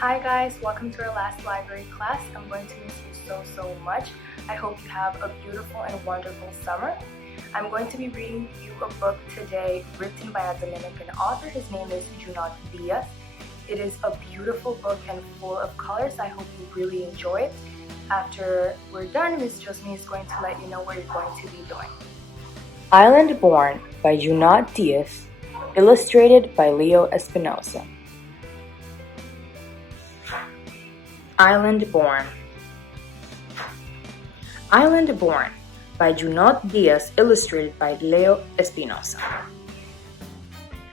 Hi guys, welcome to our last library class. I'm going to miss you so much. I hope you have a beautiful and wonderful summer. I'm going to be reading you a book today written by a Dominican author. His name is Junot Díaz. It is a beautiful book and full of colors. I hope you really enjoy it. After we're done, Ms. Josmi is going to let you know what you're going to be doing. Islandborn by Junot Díaz, illustrated by Leo Espinosa. Islandborn. Islandborn by Junot Díaz, illustrated by Leo Espinosa.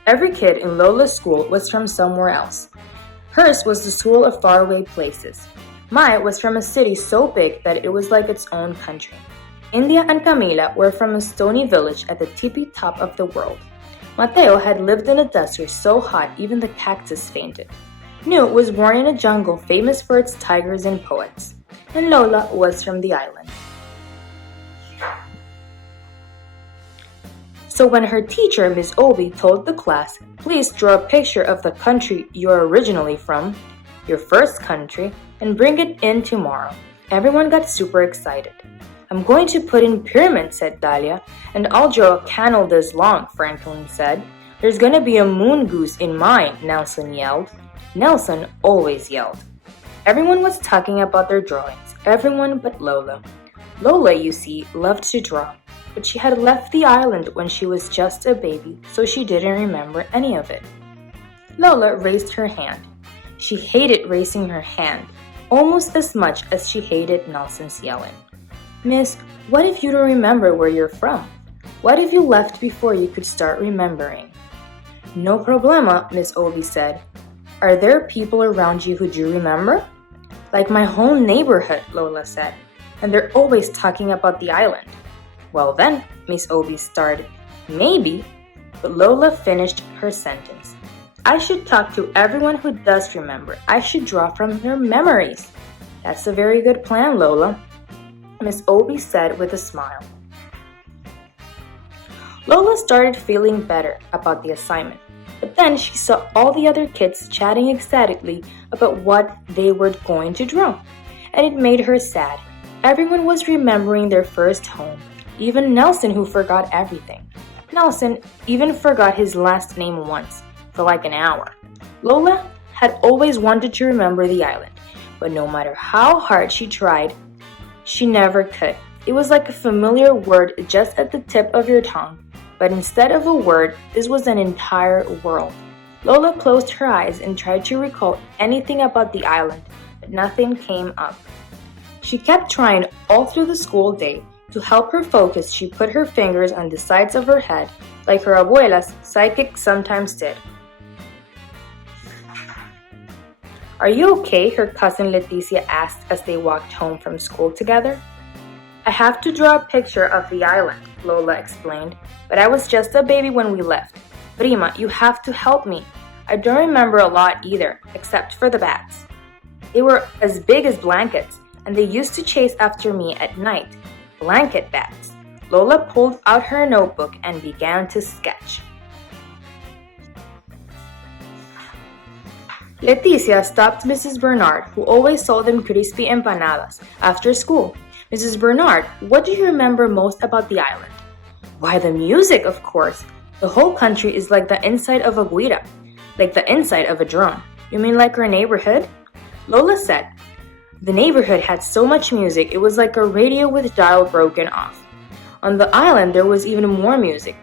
Every kid in Lola's school was from somewhere else. Hers was the school of faraway places. Mai was from a city so big that it was like its own country. India and Camila were from a stony village at the tippy top of the world. Mateo had lived in a desert so hot even the cactus fainted. Nu was born in a jungle famous for its tigers and poets. And Lola was from the island. So when her teacher, Ms. Obi, told the class, please draw a picture of the country you're originally from, your first country, and bring it in tomorrow, everyone got super excited. I'm going to put in pyramids, said Dahlia, and I'll draw a canal this long, Franklin said. There's gonna be a moon goose in mine, Nelson yelled. Nelson always yelled. Everyone was talking about their drawings, everyone but Lola. Lola, you see, loved to draw, but she had left the island when she was just a baby, so she didn't remember any of it. Lola raised her hand. She hated raising her hand, almost as much as she hated Nelson's yelling. Miss, what if you don't remember where you're from? What if you left before you could start remembering? No problema, Miss Obi said. Are there people around you who do remember? Like my whole neighborhood, Lola said, and they're always talking about the island. Well then, Miss Obi started, maybe, but Lola finished her sentence. I should talk to everyone who does remember. I should draw from their memories. That's a very good plan, Lola, Miss Obi said with a smile. Lola started feeling better about the assignment. But then she saw all the other kids chatting excitedly about what they were going to draw, and it made her sad. Everyone was remembering their first home, even Nelson, who forgot everything. Nelson even forgot his last name once, for like an hour. Lola had always wanted to remember the island, but no matter how hard she tried, she never could. It was like a familiar word just at the tip of your tongue. But instead of a word, this was an entire world. Lola closed her eyes and tried to recall anything about the island, but nothing came up. She kept trying all through the school day. To help her focus, she put her fingers on the sides of her head, like her abuela's psychic sometimes did. Are you okay? Her cousin Leticia asked as they walked home from school together. I have to draw a picture of the island, Lola explained, but I was just a baby when we left. Prima, you have to help me. I don't remember a lot either, except for the bats. They were as big as blankets, and they used to chase after me at night. Blanket bats. Lola pulled out her notebook and began to sketch. Leticia stopped Mrs. Bernard, who always sold them crispy empanadas, after school. Mrs. Bernard, what do you remember most about the island? Why, the music, of course. The whole country is like the inside of a guira, like the inside of a drum. You mean like our neighborhood? Lola said. The neighborhood had so much music, it was like a radio with dial broken off. On the island, there was even more music.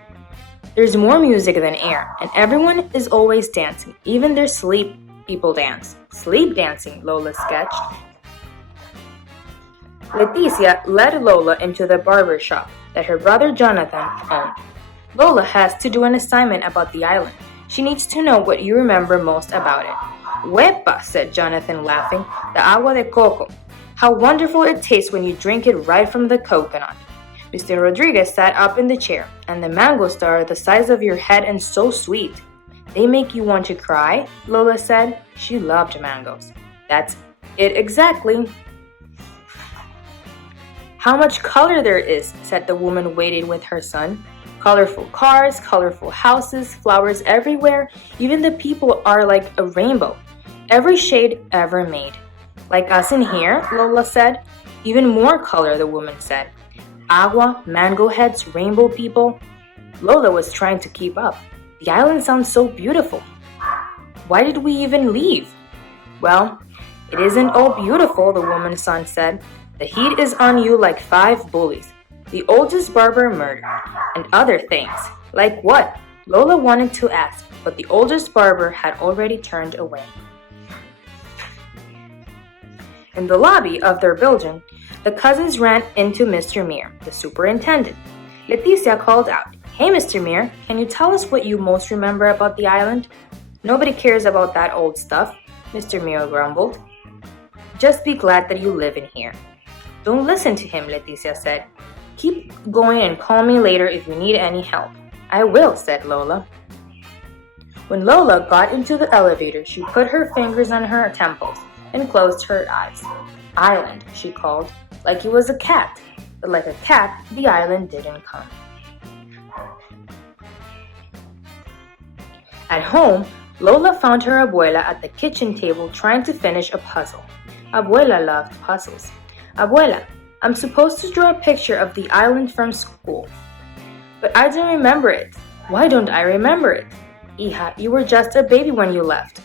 There's more music than air, and everyone is always dancing. Even their sleep people dance. Sleep dancing, Lola sketched. Leticia led Lola into the barber shop that her brother Jonathan owned. Lola has to do an assignment about the island. She needs to know what you remember most about it. Huepa, said Jonathan, laughing. The agua de coco. How wonderful it tastes when you drink it right from the coconut. Mr. Rodriguez sat up in the chair, and the mangoes are the size of your head and so sweet. They make you want to cry, Lola said. She loved mangoes. That's it exactly. How much color there is, said the woman waiting with her son. Colorful cars, colorful houses, flowers everywhere. Even the people are like a rainbow. every shade ever made. Like us in here, Lola said. Even more color, the woman said. Agua, mango heads, rainbow people. Lola was trying to keep up. The island sounds so beautiful. Why did we even leave? Well, it isn't all beautiful, the woman's son said. The heat is on you like 5 bullies. The oldest barber murdered, and other things. Like what? Lola wanted to ask, but the oldest barber had already turned away. In the lobby of their building, the cousins ran into Mr. Mir, the superintendent. Leticia called out, "Hey, Mr. Mir, can you tell us what you most remember about the island?" "Nobody cares about that old stuff," Mr. Mir grumbled. "Just be glad that you live in here." "Don't listen to him," Leticia said. "Keep going and call me later if you need any help." "I will," said Lola. When Lola got into the elevator, she put her fingers on her temples and closed her eyes. "Island," she called, like it was a cat. But like a cat, the island didn't come. At home, Lola found her abuela at the kitchen table trying to finish a puzzle. Abuela loved puzzles. "Abuela, I'm supposed to draw a picture of the island from school. But I don't remember it." "Why don't I remember it?" "Hija, you were just a baby when you left."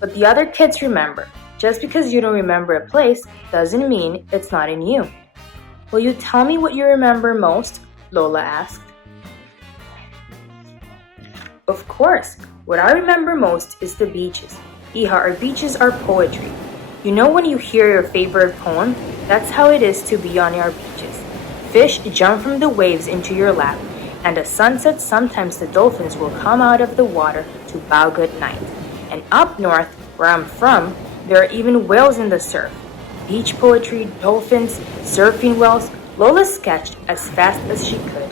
"But the other kids remember. Just because you don't remember a place doesn't mean it's not in you." "Will you tell me what you remember most?" Lola asked. "Of course. What I remember most is the beaches. Hija, our beaches are poetry. You know when you hear your favorite poem? That's how it is to be on our beaches. Fish jump from the waves into your lap, and at sunset sometimes the dolphins will come out of the water to bow good night. And up north, where I'm from, there are even whales in the surf. Beach poetry, dolphins, surfing whales." Lola sketched as fast as she could.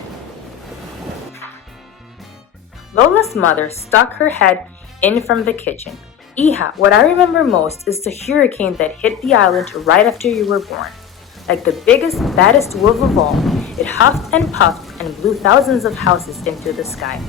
Lola's mother stuck her head in from the kitchen. "Hija, what I remember most is the hurricane that hit the island right after you were born. Like the biggest, baddest wolf of all, it huffed and puffed and blew thousands of houses into the sky."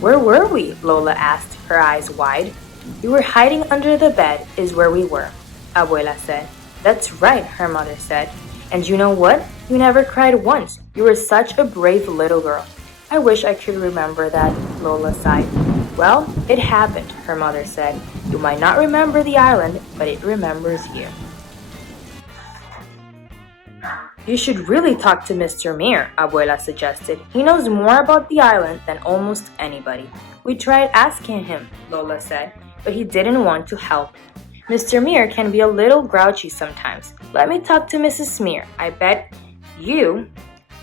"Where were we?" Lola asked, her eyes wide. "We were hiding under the bed is where we were," Abuela said. "That's right," her mother said. "And you know what? You never cried once. You were such a brave little girl." "I wish I could remember that," Lola sighed. "Well, it happened," her mother said. "You might not remember the island, but it remembers you." "You should really talk to Mr. Mir," Abuela suggested. "He knows more about the island than almost anybody." "We tried asking him," Lola said, "but he didn't want to help. Mr. Mir can be a little grouchy sometimes. Let me talk to Mrs. Mir. I bet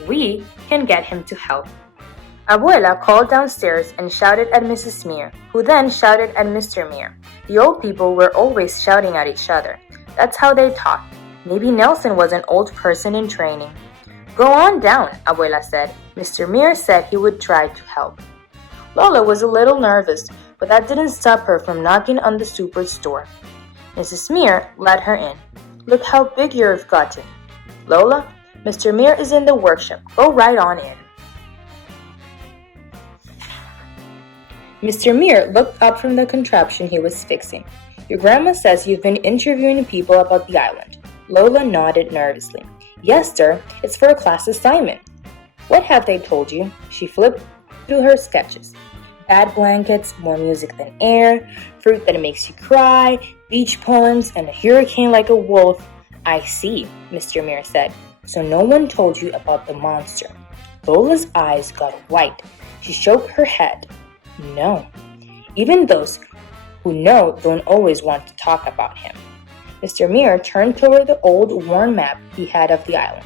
we can get him to help." Abuela called downstairs and shouted at Mrs. Mir, who then shouted at Mr. Mir. The old people were always shouting at each other. That's how they talked. Maybe Nelson was an old person in training. "Go on down," Abuela said. Mr. Mir said he would try to help. Lola was a little nervous, but that didn't stop her from knocking on the super's door. Mrs. Mir let her in. "Look how big you've gotten." "Lola, Mr. Mir is in the workshop. Go right on in." Mr. Mir looked up from the contraption he was fixing. "Your grandma says you've been interviewing people about the island." Lola nodded nervously. "Yes, sir. It's for a class assignment." "What have they told you?" She flipped through her sketches. "Bad blankets, more music than air, fruit that makes you cry, beach poems, and a hurricane like a wolf." "I see," Mr. Mir said. "So no one told you about the monster." Lola's eyes got white. She shook her head. "No. Even those who know don't always want to talk about him." Mr. Mir turned toward the old worn map he had of the island.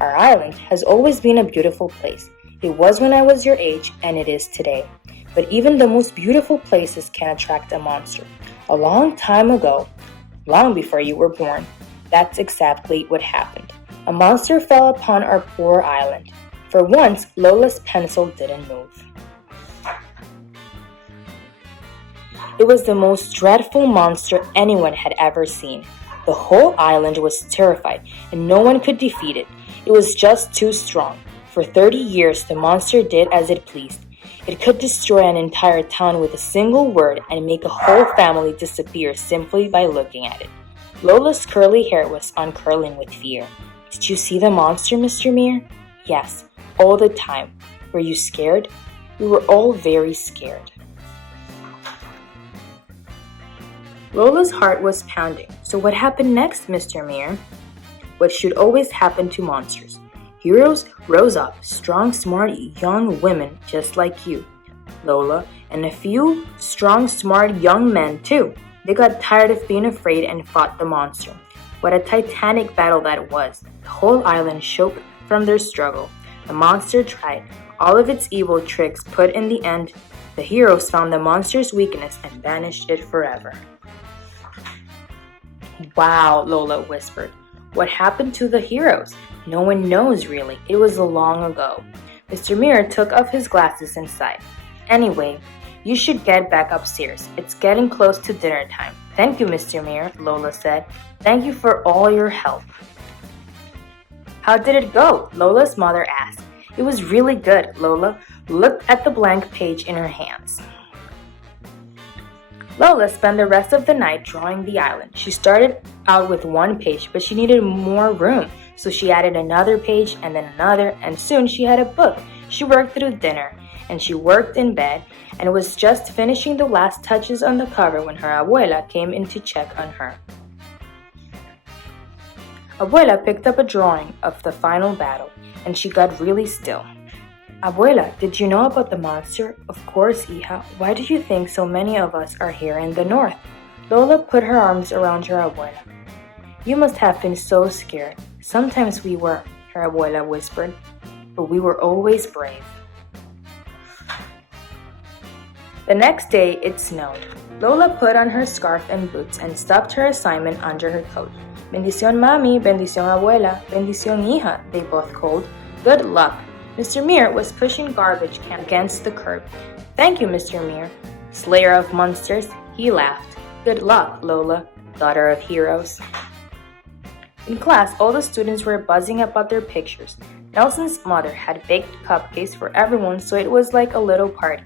"Our island has always been a beautiful place. It was when I was your age, and it is today. But even the most beautiful places can attract a monster. A long time ago, long before you were born, that's exactly what happened. A monster fell upon our poor island. For once, Lola's pencil didn't move. It was the most dreadful monster anyone had ever seen. The whole island was terrified, and no one could defeat it. It was just too strong. For 30 years, the monster did as it pleased. It could destroy an entire town with a single word and make a whole family disappear simply by looking at it. Lola's curly hair was uncurling with fear. Did you see the monster, Mr. Mir? Yes, all the time. Were you scared? We were all very scared. Lola's heart was pounding. So what happened next, Mr. Mir? What should always happen to monsters. Heroes rose up, strong, smart, young women just like you, Lola, and a few strong, smart young men too. They got tired of being afraid and fought the monster. What a titanic battle that was. The whole island shook from their struggle. The monster tried all of its evil tricks, but in the end, the heroes found the monster's weakness and banished it forever. Wow, Lola whispered. What happened to the heroes? No one knows really. It was long ago. Mr. Mir took off his glasses and sighed. Anyway, you should get back upstairs. It's getting close to dinner time. Thank you, Mr. Mir, Lola said. Thank you for all your help. How did it go? Lola's mother asked. It was really good, Lola looked at the blank page in her hands. Lola spent the rest of the night drawing the island. She started out with one page, but she needed more room, so she added another page and then another, and soon she had a book. She worked through dinner, and she worked in bed, and was just finishing the last touches on the cover when her abuela came in to check on her. Abuela picked up a drawing of the final battle, and she got really still. Abuela, did you know about the monster? Of course, hija. Why do you think so many of us are here in the north? Lola put her arms around her abuela. You must have been so scared. Sometimes we were, her abuela whispered, but we were always brave. The next day, it snowed. Lola put on her scarf and boots and stuffed her assignment under her coat. Bendición, mami, bendición, abuela, bendición, hija, they both called. Good luck. Mr. Mir was pushing garbage can against the curb. Thank you, Mr. Mir, slayer of monsters, he laughed. Good luck, Lola, daughter of heroes. In class, all the students were buzzing about their pictures. Nelson's mother had baked cupcakes for everyone, so it was like a little party.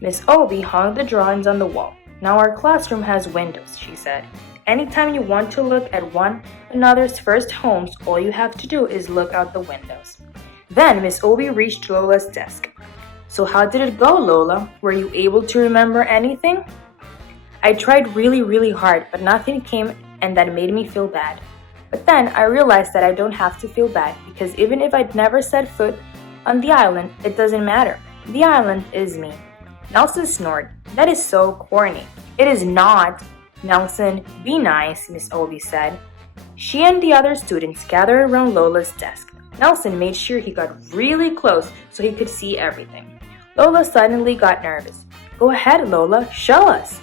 Miss Obi hung the drawings on the wall. Now our classroom has windows, she said. Anytime you want to look at one another's first homes, all you have to do is look out the windows. Then Miss Obi reached Lola's desk. So how did it go, Lola? Were you able to remember anything? I tried really hard, but nothing came, and that made me feel bad. But then I realized that I don't have to feel bad, because even if I'd never set foot on the island, it doesn't matter. The island is me. Nelson snored. That is so corny. It is not. Nelson, be nice, Miss Obi said. She and the other students gathered around Lola's desk. Nelson made sure he got really close so he could see everything. Lola suddenly got nervous. Go ahead, Lola, show us.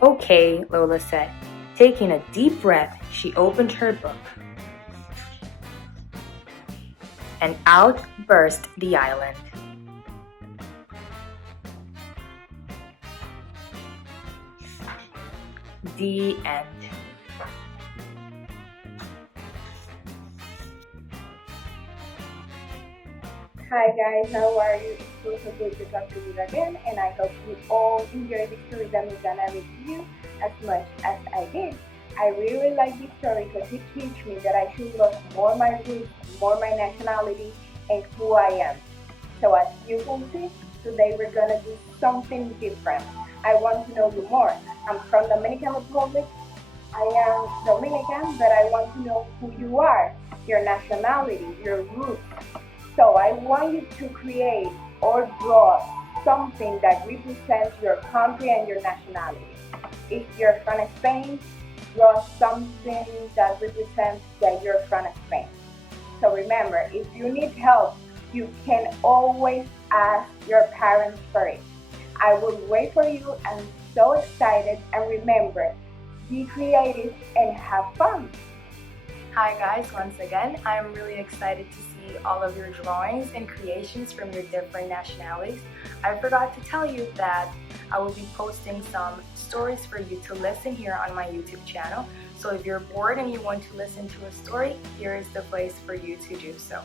Okay, Lola said. Taking a deep breath, she opened her book. And out burst the island. The end. Hi guys, how are you? It's so good to talk to you again, and I hope you all enjoyed the story that I'm gonna read to you as much as I did. I really like this story because it teaches me that I should love more my roots, more my nationality, and who I am. So as you can see, today we're gonna do something different. I want to know you more. I'm from Dominican Republic. I am Dominican, but I want to know who you are, your nationality, your roots. So I want you to create or draw something that represents your country and your nationality. If you're from Spain, draw something that represents that you're from Spain. So remember, if you need help, you can always ask your parents for it. I will wait for you. I'm so excited, and remember, be creative and have fun. Hi guys, once again, I'm really excited to see all of your drawings and creations from your different nationalities. I forgot to tell you that I will be posting some stories for you to listen here on my YouTube channel. So if you're bored and you want to listen to a story, here is the place for you to do so.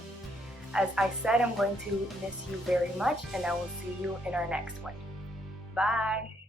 As I said, I'm going to miss you very much, and I will see you in our next one. Bye!